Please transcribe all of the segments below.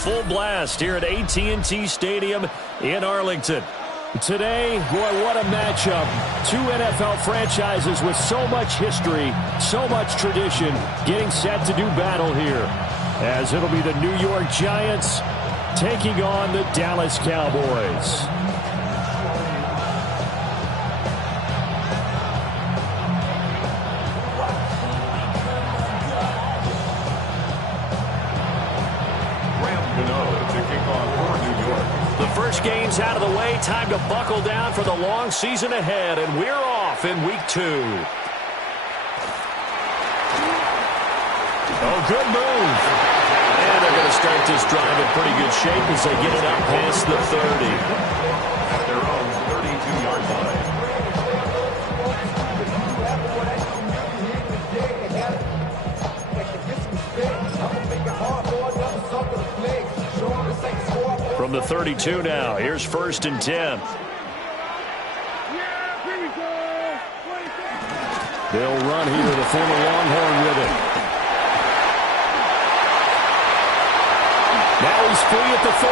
full blast here at AT&T Stadium in Arlington. Today, boy, what a matchup. Two NFL franchises with so much history, so much tradition, getting set to do battle here, as it'll be the New York Giants taking on the Dallas Cowboys. The first game's out of the way. Time to buckle down for the long season ahead, and we're off in week 2. Oh, good move. And they're going to start this drive in pretty good shape as they get it up past the 30. At their own 32-yard line. From the 32 now, here's 1st and 10. They'll run here, the former Longhorn with it. Now he's free at the 35.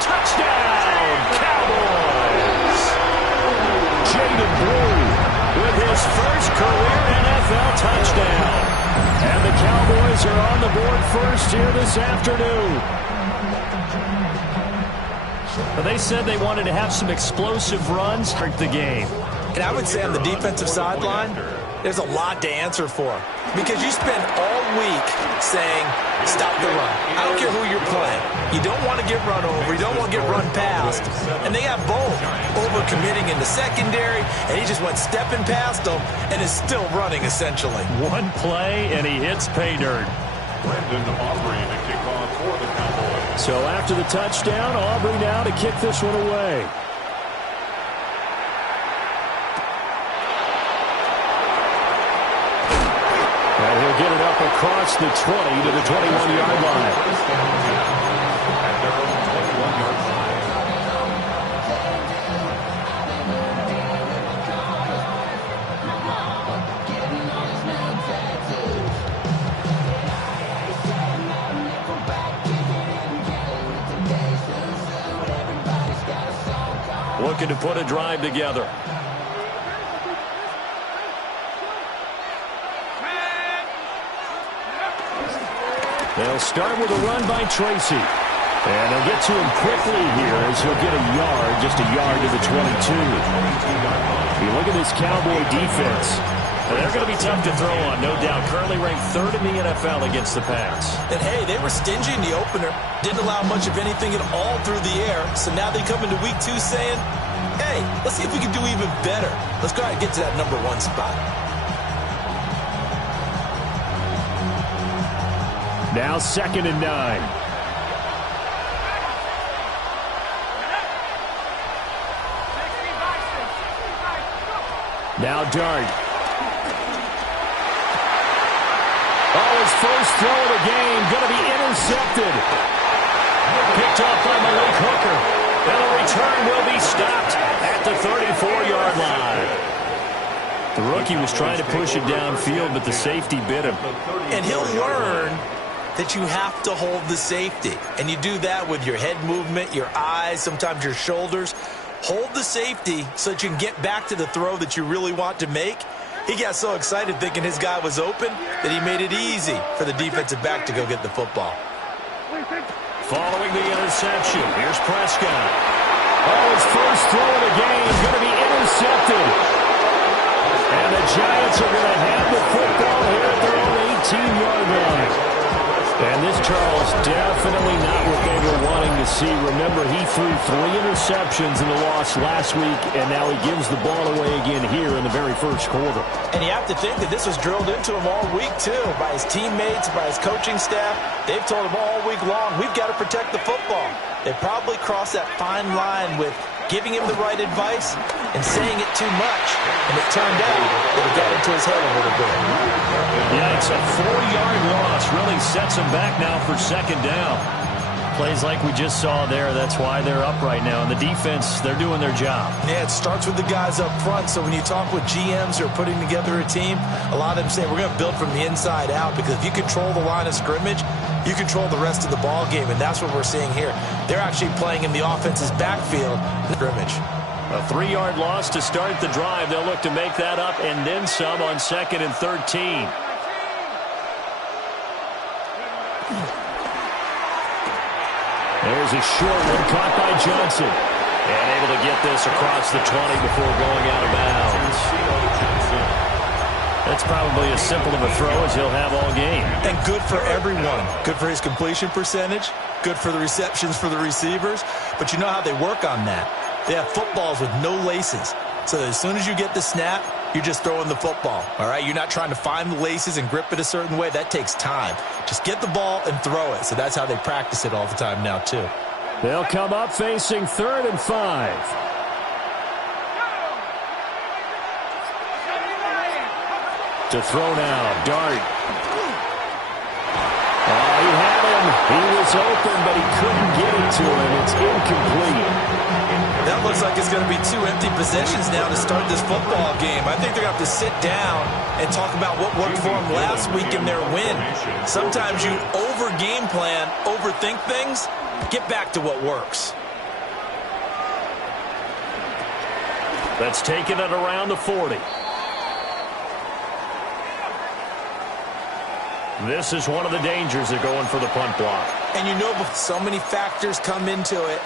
Touchdown, Cowboys! Jaden Blue with his first career NFL touchdown. And the Cowboys are on the board first here this afternoon. But they said they wanted to have some explosive runs for the game. And I would say on the defensive sideline, there's a lot to answer for. Because you spend all week saying, stop the run. I don't care who you're playing. You don't want to get run over. You don't want to get run past. And they got both. Over-committing in the secondary, and he just went stepping past them and is still running, essentially. One play, and he hits pay dirt. Brendan Aubrey to kick off for the Cowboys. So after the touchdown, Aubrey now to kick this one away. And he'll get it up across the 20 to the 21-yard line. At their own 21-yard line. Looking to put a drive together. They'll start with a run by Tracy. And they'll get to him quickly here as he'll get a yard, just a yard to the 22. You look at this Cowboy defense. They're going to be tough to throw on, no doubt. Currently ranked 3rd in the NFL against the pass. And, hey, they were stingy in the opener. Didn't allow much of anything at all through the air. So now they come into week 2 saying, hey, let's see if we can do even better. Let's go ahead and get to that number 1 spot. Now 2nd and 9. Now Dart. Oh, his first throw of the game going to be intercepted. Picked off by Malik Hooker. And the return will be stopped at the 34-yard line. The rookie was trying to push it downfield, but the safety bit him. And he'll learn that you have to hold the safety. And you do that with your head movement, your eyes, sometimes your shoulders. Hold the safety so that you can get back to the throw that you really want to make. He got so excited thinking his guy was open that he made it easy for the defensive back to go get the football. Following the interception, here's Prescott. Oh, his first throw of the game is going to be intercepted. And the Giants are going to have the football here at their own 18-yard line. And this, Charles, definitely not what they were wanting to see. Remember, he threw 3 interceptions in the loss last week, and now he gives the ball away again here in the very first quarter. And you have to think that this was drilled into him all week, too, by his teammates, by his coaching staff. They've told him all week long, we've got to protect the football. They probably crossed that fine line with giving him the right advice and saying it too much. And it turned out that it got into his head a little bit. Yeah, it's a 4-yard loss. Really sets him back now for 2nd down. Plays like we just saw there. That's why they're up right now. And the defense, they're doing their job. Yeah, it starts with the guys up front. So when you talk with GMs who are putting together a team, a lot of them say we're going to build from the inside out, because if you control the line of scrimmage, you control the rest of the ball game, and that's what we're seeing here. They're actually playing in the offense's backfield scrimmage. A 3-yard loss to start the drive. They'll look to make that up and then some on 2nd and 13. There's a short one caught by Johnson. And able to get this across the 20 before going out of bounds. That's probably as simple of a throw as he'll have all game. And good for everyone. Good for his completion percentage. Good for the receptions for the receivers. But you know how they work on that. They have footballs with no laces. So as soon as you get the snap, you're just throwing the football. All right? You're not trying to find the laces and grip it a certain way. That takes time. Just get the ball and throw it. So that's how they practice it all the time now, too. They'll come up facing 3rd and 5. To throw now, Dart. Oh, he had him. He was open, but he couldn't get it to him. It's incomplete. That looks like it's going to be 2 empty possessions now to start this football game. I think they're going to have to sit down and talk about what worked for them last week in their win. Sometimes you over-game plan, overthink things. Get back to what works. That's taken it around the 40. This is one of the dangers of going for the punt block. And you know, so many factors come into it.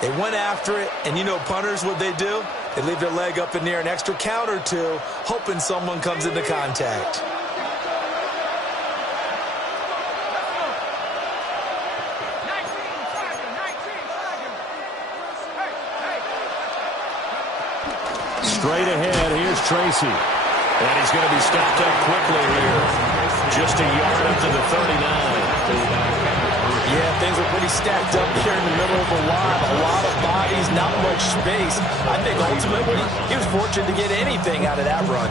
They went after it, and you know punters, what they do? They leave their leg up in the air an extra count or two, hoping someone comes into contact. Straight ahead, here's Tracy. And he's going to be stopped up quickly here. Just a yard up to the 39. Yeah, things are pretty stacked up here in the middle of the line. A lot of bodies, not much space. I think ultimately he was fortunate to get anything out of that run.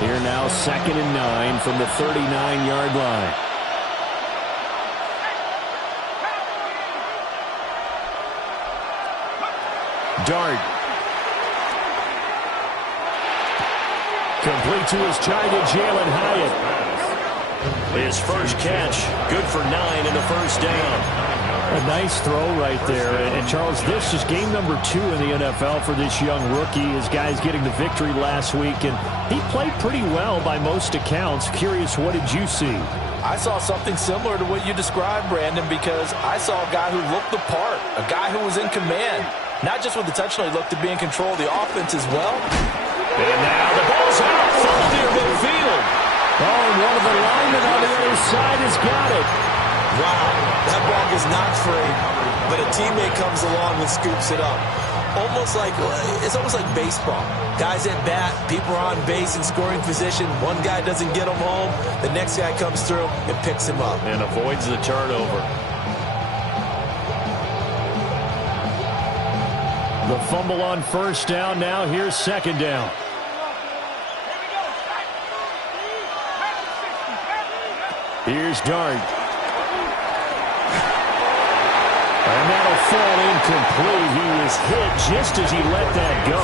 Here now, 2nd and 9 from the 39-yard line. Dart. Complete to his tight end, Jalen Hyatt. His first catch, good for 9 in the first down. A nice throw right there. And Charles, this is game number 2 in the NFL for this young rookie. His guys getting the victory last week, and he played pretty well by most accounts. Curious, what did you see? I saw something similar to what you described, Brandon, because I saw a guy who looked the part, a guy who was in command. Not just with the touchdown, he looked to be in control of the offense as well. And now the ball's out, full near midfield. Oh, and one of the linemen on the other side has got it. Wow, that ball is not free, but a teammate comes along and scoops it up. It's almost like baseball. Guys at bat, people are on base in scoring position. One guy doesn't get him home. The next guy comes through and picks him up. And avoids the turnover. The fumble on first down. Now here's 2nd down. Here's Dart. And that'll fall incomplete. He was hit just as he let that go.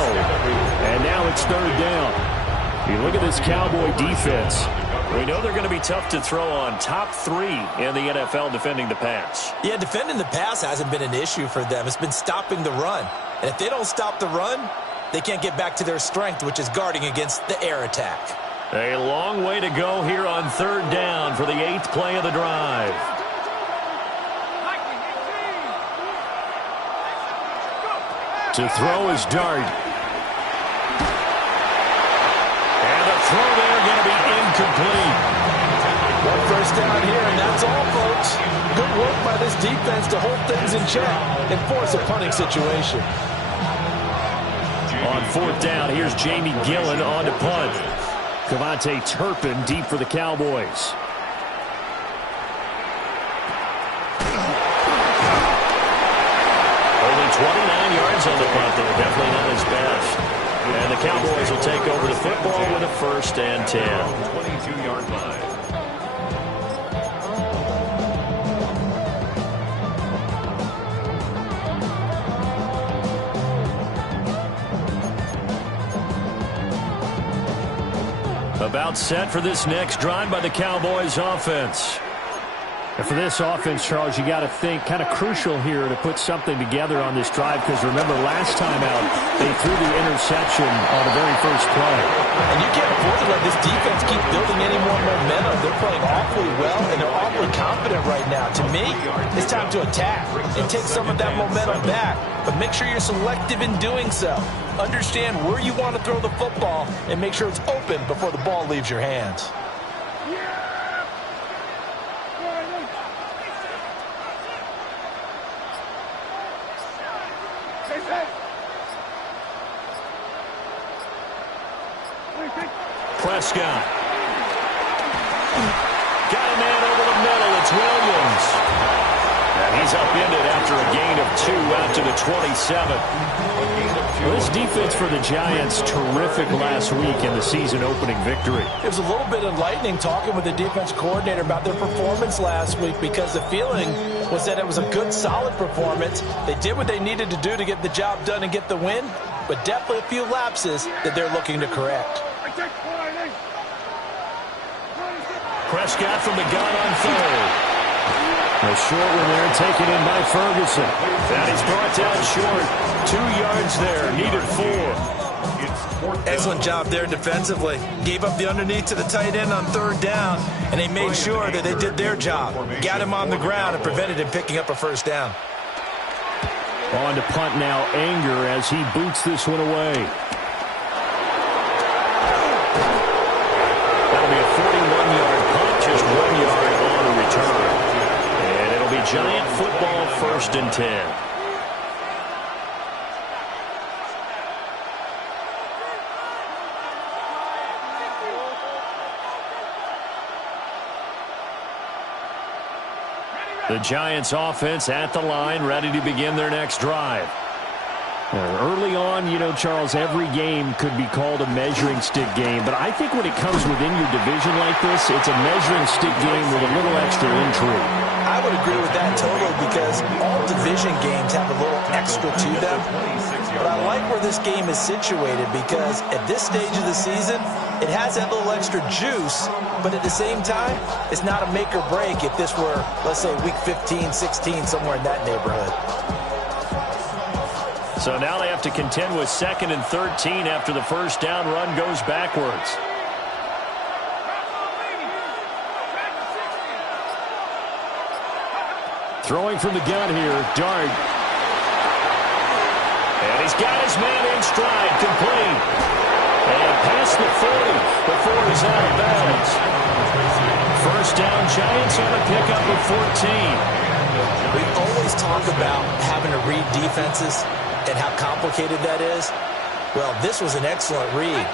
And now it's 3rd down. You look at this Cowboy defense. We know they're going to be tough to throw on. Top 3 in the NFL defending the pass. Yeah, defending the pass hasn't been an issue for them. It's been stopping the run. And if they don't stop the run, they can't get back to their strength, which is guarding against the air attack. A long way to go here on 3rd down for the 8th play of the drive. To throw is Dart. And the throw there going to be incomplete. One first down here, and that's all, folks. Good work by this defense to hold things in check and force a punting situation. On 4th down, here's Jamie Gillen on to punt. Cavante Turpin deep for the Cowboys. Only 29 yards on the punt there. Definitely not his best. And the Cowboys will take over the football with a 1st and 10. 22-yard line. About set for this next drive by the Cowboys offense. And for this offense, Charles, you got to think kind of crucial here to put something together on this drive, because remember last time out they threw the interception on the very first play. And you can't afford to let this defense keep building any more momentum. They're playing awfully well, and they're awfully confident right now. To me, it's time to attack and take some of that momentum back. But make sure you're selective in doing so. Understand where you want to throw the football and make sure it's open before the ball leaves your hands. Prescott. Got a man over the middle. It's Williams. And he's upended after a gain of 2 out to the 27. Well, this defense for the Giants, terrific last week in the season-opening victory. It was a little bit enlightening talking with the defense coordinator about their performance last week, because the feeling was that it was a good, solid performance. They did what they needed to do to get the job done and get the win, but definitely a few lapses that they're looking to correct. Prescott from the gun on 3rd. A short one there, taken in by Ferguson. And he's brought down short. 2 yards there, needed 4. Excellent job there defensively. Gave up the underneath to the tight end on 3rd down, and they made sure that they did their job. Got him on the ground and prevented him picking up a 1st down. On to punt now, Anger, as he boots this one away. That'll be a 41-yard punt, just 1 yard on the return. And it'll be Giant football, 1st and 10. The Giants offense at the line, ready to begin their next drive. Early on, you know, Charles, every game could be called a measuring stick game. But I think when it comes within your division like this, it's a measuring stick game with a little extra intrigue. I would agree with that totally, because all division games have a little extra to them. But I like where this game is situated, because at this stage of the season, it has that little extra juice, but at the same time, it's not a make or break if this were, let's say, week 15, 16, somewhere in that neighborhood. So now they have to contend with 2nd and 13 after the 1st down run goes backwards. Throwing from the gun here, Dart. And he's got his man in stride, complete. And past the 40 before he's out of bounds. 1st down, Giants on a pickup of 14. We always talk about having to read defenses and how complicated that is. Well, this was an excellent read.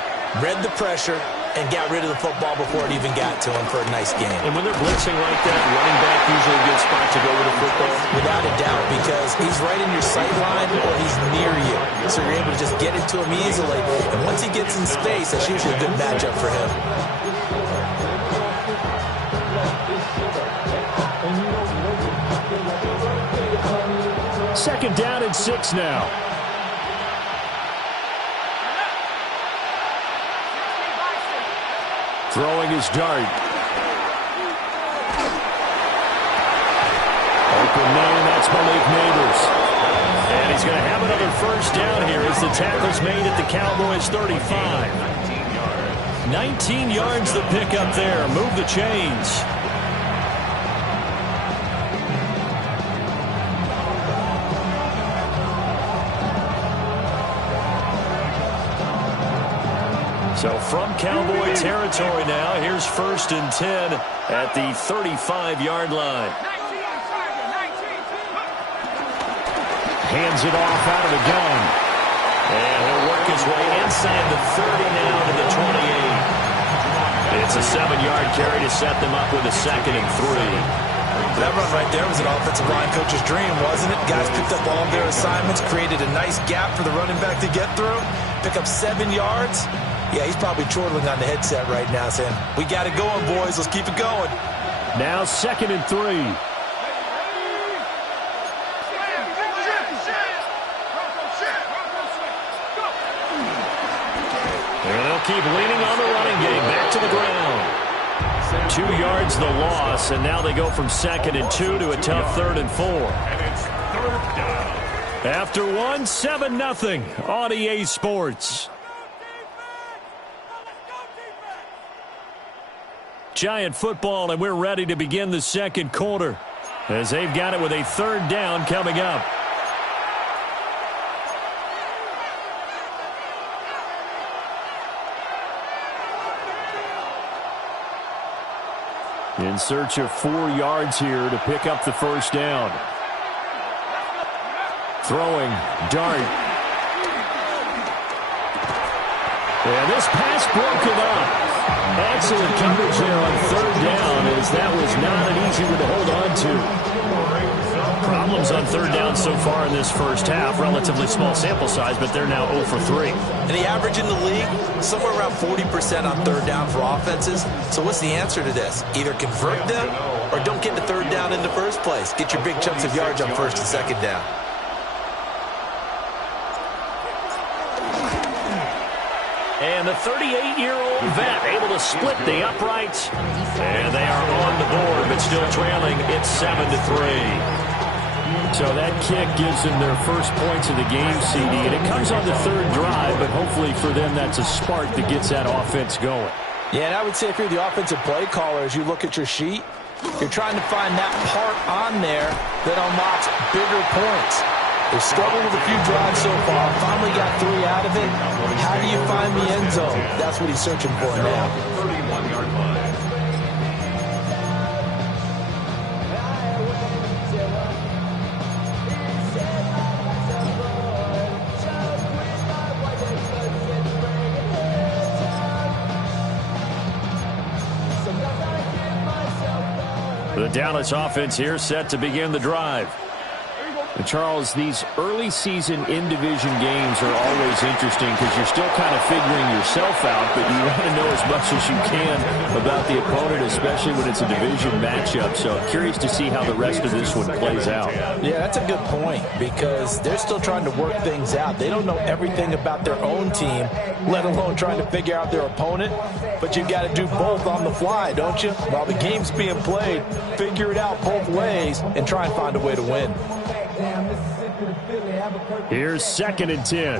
Read the pressure and got rid of the football before it even got to him for a nice game. And when they're blitzing like that, running back usually a good spot to go with the football. Without a doubt, because he's right in your sight line or he's near you. So you're able to just get it to him easily. And once he gets in space, that's usually a good matchup for him. 2nd down and 6 now. Throwing his Dart. Open man, that's Malik Neighbors. And he's going to have another 1st down here as the tackle's made at the Cowboys 35. 19 yards the pickup there. Move the chains. So from Cowboy territory now, here's 1st and 10 at the 35-yard line. Hands it off out of the gun. And he'll work his way inside the 30 now to the 28. It's a 7-yard carry to set them up with a 2nd and 3. That run right there was an offensive line coach's dream, wasn't it? Guys picked up all of their assignments, created a nice gap for the running back to get through, pick up 7 yards, Yeah, he's probably chortling on the headset right now saying, we got it going, boys. Let's keep it going. Now 2nd and 3. And they'll keep leaning on the running game. Back to the ground. 2 yards the loss, and now they go from 2nd and 2 to a tough 3rd and 4. And it's 3rd down. After 1, 7-0 on EA Sports. Giant football, and we're ready to begin the 2nd quarter as they've got it with a 3rd down coming up. In search of 4 yards here to pick up the 1st down. Throwing, Dart. And this pass broken up. Excellent coverage there on 3rd down, as that was not an easy one to hold on to. Problems on 3rd down so far in this first half. Relatively small sample size, but they're now 0 for 3. And the average in the league, somewhere around 40% on 3rd down for offenses. So what's the answer to this? Either convert them or don't get to 3rd down in the first place. Get your big chunks of yards on 1st and 2nd down. And the 38-year-old vet able to split the uprights. And they are on the board, but still trailing. It's 7-3. So that kick gives them their first points of the game, CD. And it comes on the 3rd drive, but hopefully for them that's a spark that gets that offense going. Yeah, and I would say if you're the offensive play caller, as you look at your sheet, you're trying to find that part on there that unlocks bigger points. They struggled with a few drives so far. Finally got 3 out of it. How do you find the end zone? That's what he's searching for now. 31-yard line. The Dallas offense here set to begin the drive. And Charles, these early season in-division games are always interesting because you're still kind of figuring yourself out, but you want to know as much as you can about the opponent, especially when it's a division matchup. So I'm curious to see how the rest of this one plays out. Yeah, that's a good point because they're still trying to work things out. They don't know everything about their own team, let alone trying to figure out their opponent. But you got to do both on the fly, don't you? While the game's being played, figure it out both ways and try and find a way to win. Here's 2nd and 10.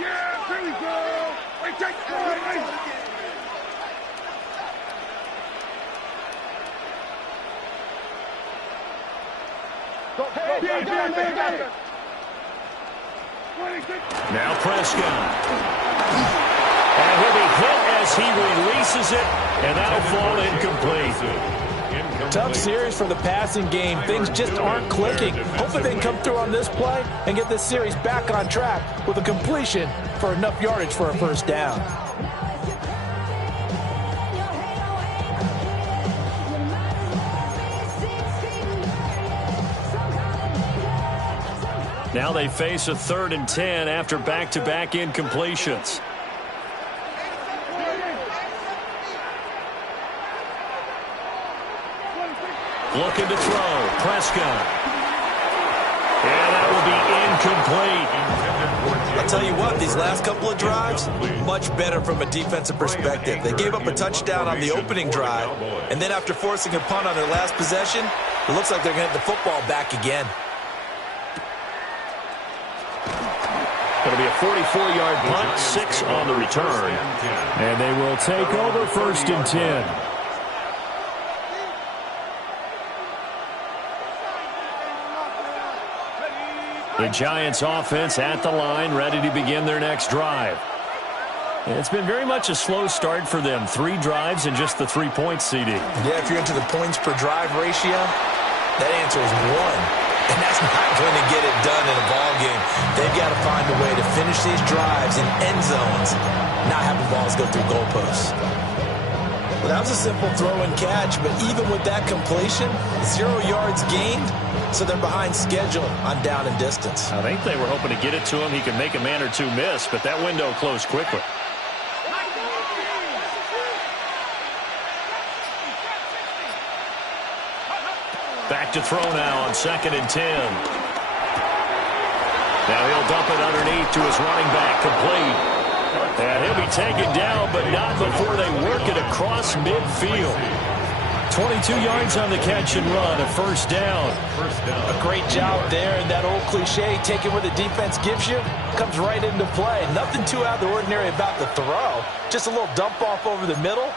Yeah, here we go. Wait, take it. Now Prescott. And he'll be hit as he releases it, and that'll fall incomplete. Tough series for the passing game. Things just aren't clicking. Hopefully they can come through on this play and get this series back on track with a completion for enough yardage for a 1st down. Now they face a 3rd and 10 after back-to-back incompletions. Looking to throw. Prescott. And that will be incomplete. I'll tell you what, these last couple of drives, much better from a defensive perspective. They gave up a touchdown on the opening drive, and then after forcing a punt on their last possession, it looks like they're going to get the football back again. It'll be a 44-yard punt, 6 on the return. And they will take over 1st and 10. The Giants offense at the line, ready to begin their next drive. It's been very much a slow start for them. 3 drives and just the 3 points, CD. Yeah, if you're into the points per drive ratio, that answer is 1. And that's not going to get it done in a ball game. They've got to find a way to finish these drives in end zones, not having balls go through goalposts. Well, that was a simple throw and catch, but even with that completion, 0 yards gained, so they're behind schedule on down and distance. I think they were hoping to get it to him. He could make a man or two miss, but that window closed quickly. Back to throw now on 2nd and 10. Now he'll dump it underneath to his running back, complete. And he'll be taken down, but not before they work it across midfield. 22 yards on the catch and run, a first down. A great job there, and that old cliche, take it where the defense gives you, comes right into play. Nothing too out of the ordinary about the throw, just a little dump off over the middle.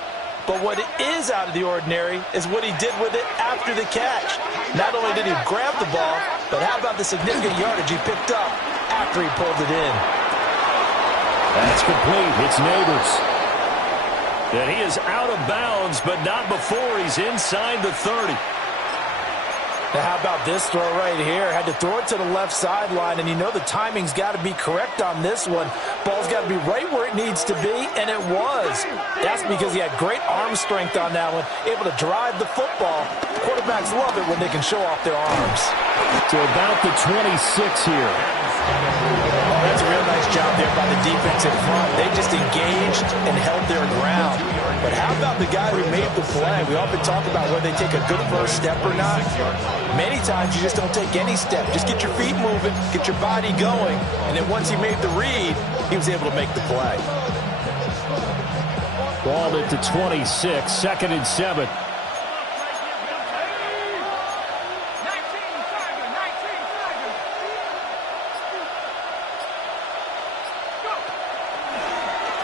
But what is out of the ordinary is what he did with it after the catch. Not only did he grab the ball, but how about the significant yardage he picked up after he pulled it in. That's complete. It's Neighbors. And he is out of bounds, but not before he's inside the 30. Now how about this throw right here? Had to throw it to the left sideline, and you know the timing's got to be correct on this one. Ball's got to be right where it needs to be, and it was. That's because he had great arm strength on that one, able to drive the football. Quarterbacks love it when they can show off their arms. To about the 26 here. Oh, that's a real nice job there by the defense in front. They just engaged and held their ground. But how about the guy who made the play? We often talk about whether they take a good first step or not. Many times you just don't take any step. Just get your feet moving, get your body going, and then once he made the read, he was able to make the play. Ball at the 26, 2nd and 7.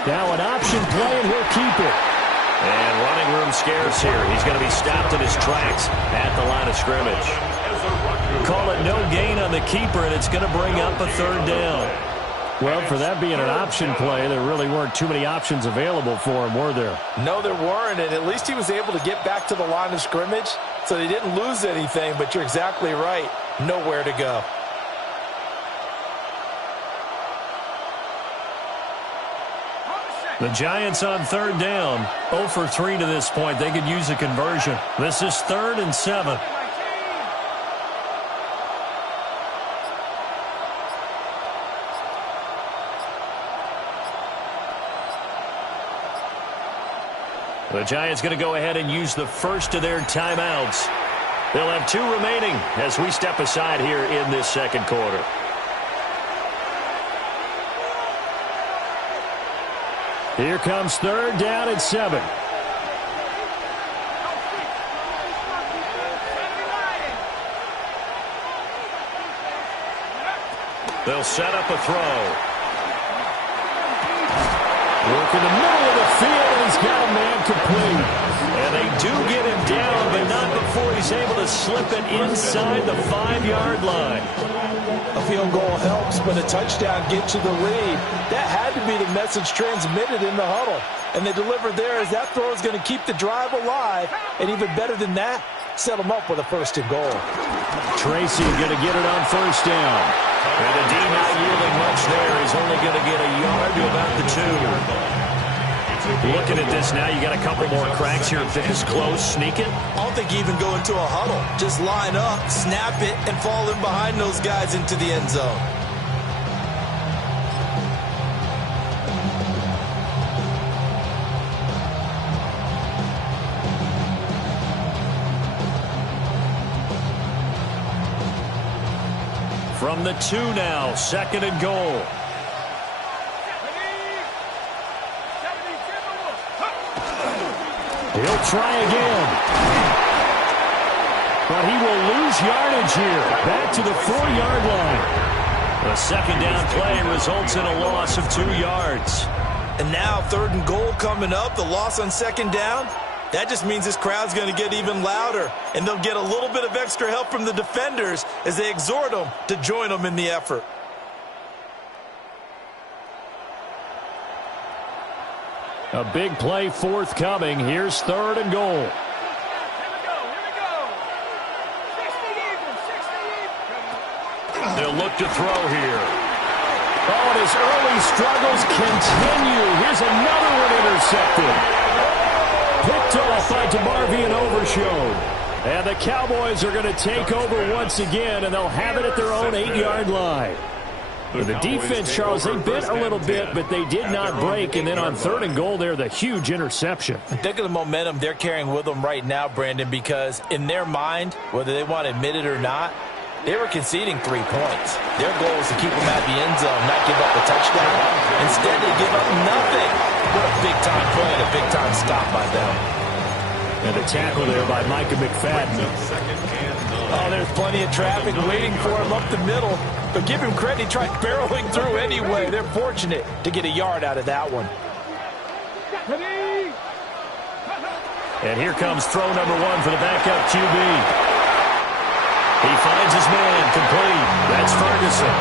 Now an option play, and he'll keep it. And running room scarce here. He's going to be stopped in his tracks at the line of scrimmage. Call it no gain on the keeper, and it's going to bring up a 3rd down. Well, for that being an option play, there really weren't too many options available for him, were there? No, there weren't, and at least he was able to get back to the line of scrimmage, so they didn't lose anything, but you're exactly right. Nowhere to go. The Giants on 3rd down. 0 for 3 to this point. They could use a conversion. This is 3rd and 7. The Giants going to go ahead and use the first of their timeouts. They'll have 2 remaining as we step aside here in this 2nd quarter. Here comes 3rd down and 7. They'll set up a throw. Work in the middle of the field, and he's got a man complete. And they do get him down, but not before he's able to slip it inside the 5-yard line. A field goal helps, but a touchdown gets you the lead. That had to be the message transmitted in the huddle. And they delivered there as that throw is going to keep the drive alive. And even better than that, set them up with a 1st and goal. Tracy going to get it on 1st down. And the D not yielding much there. He's only going to get a yard to about the 2. Looking at this now, you got a couple more cracks here. This close, sneak it. I don't think you even go into a huddle. Just line up, snap it, and fall in behind those guys into the end zone. From the 2 now, 2nd and goal. He'll try again. But he will lose yardage here. Back to the 4-yard line. The 2nd down play results in a loss of 2 yards. And now 3rd and goal coming up. The loss on 2nd down. That just means this crowd's going to get even louder. And they'll get a little bit of extra help from the defenders as they exhort them to join them in the effort. A big play forthcoming. Here's 3rd and goal. They'll look to throw here. Oh, and his early struggles continue. Here's another one intercepted. Picked Picked off by DeMarvion Overshown. And the Cowboys are going to take over once again, and they'll have it at their own 8-yard line. The defense, Charles, they bit a little bit, but they did not break. And then on 3rd and goal there, the huge interception. Think of the momentum they're carrying with them right now, Brandon, because in their mind, whether they want to admit it or not, they were conceding 3 points. Their goal is to keep them at the end zone, not give up a touchdown. Instead, they give up nothing. What a big-time play and a big-time stop by them. And a tackle there by Micah McFadden. Oh, there's plenty of traffic waiting for him up the middle. But give him credit, he tried barreling through anyway. They're fortunate to get a yard out of that one. And here comes throw number 1 for the backup QB. He finds his man, complete. That's Ferguson.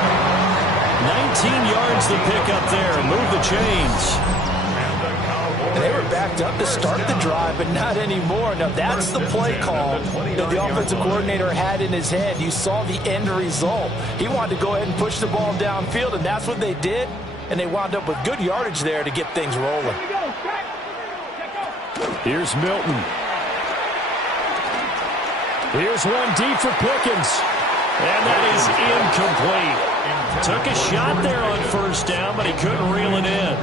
19 yards to pick up there. Move the chains. And they were backed up to start the drive, but not anymore. Now, that's the play call that the offensive coordinator had in his head. You saw the end result. He wanted to go ahead and push the ball downfield, and that's what they did. And they wound up with good yardage there to get things rolling. Here's Milton. Here's one deep for Pickens. And that is incomplete. Took a shot there on 1st down, but he couldn't reel it in.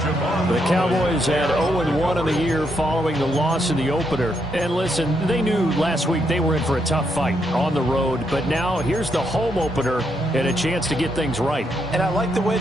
The Cowboys had 0-1 on the year following the loss in the opener. And listen, they knew last week they were in for a tough fight on the road. But now here's the home opener and a chance to get things right. And I like the way they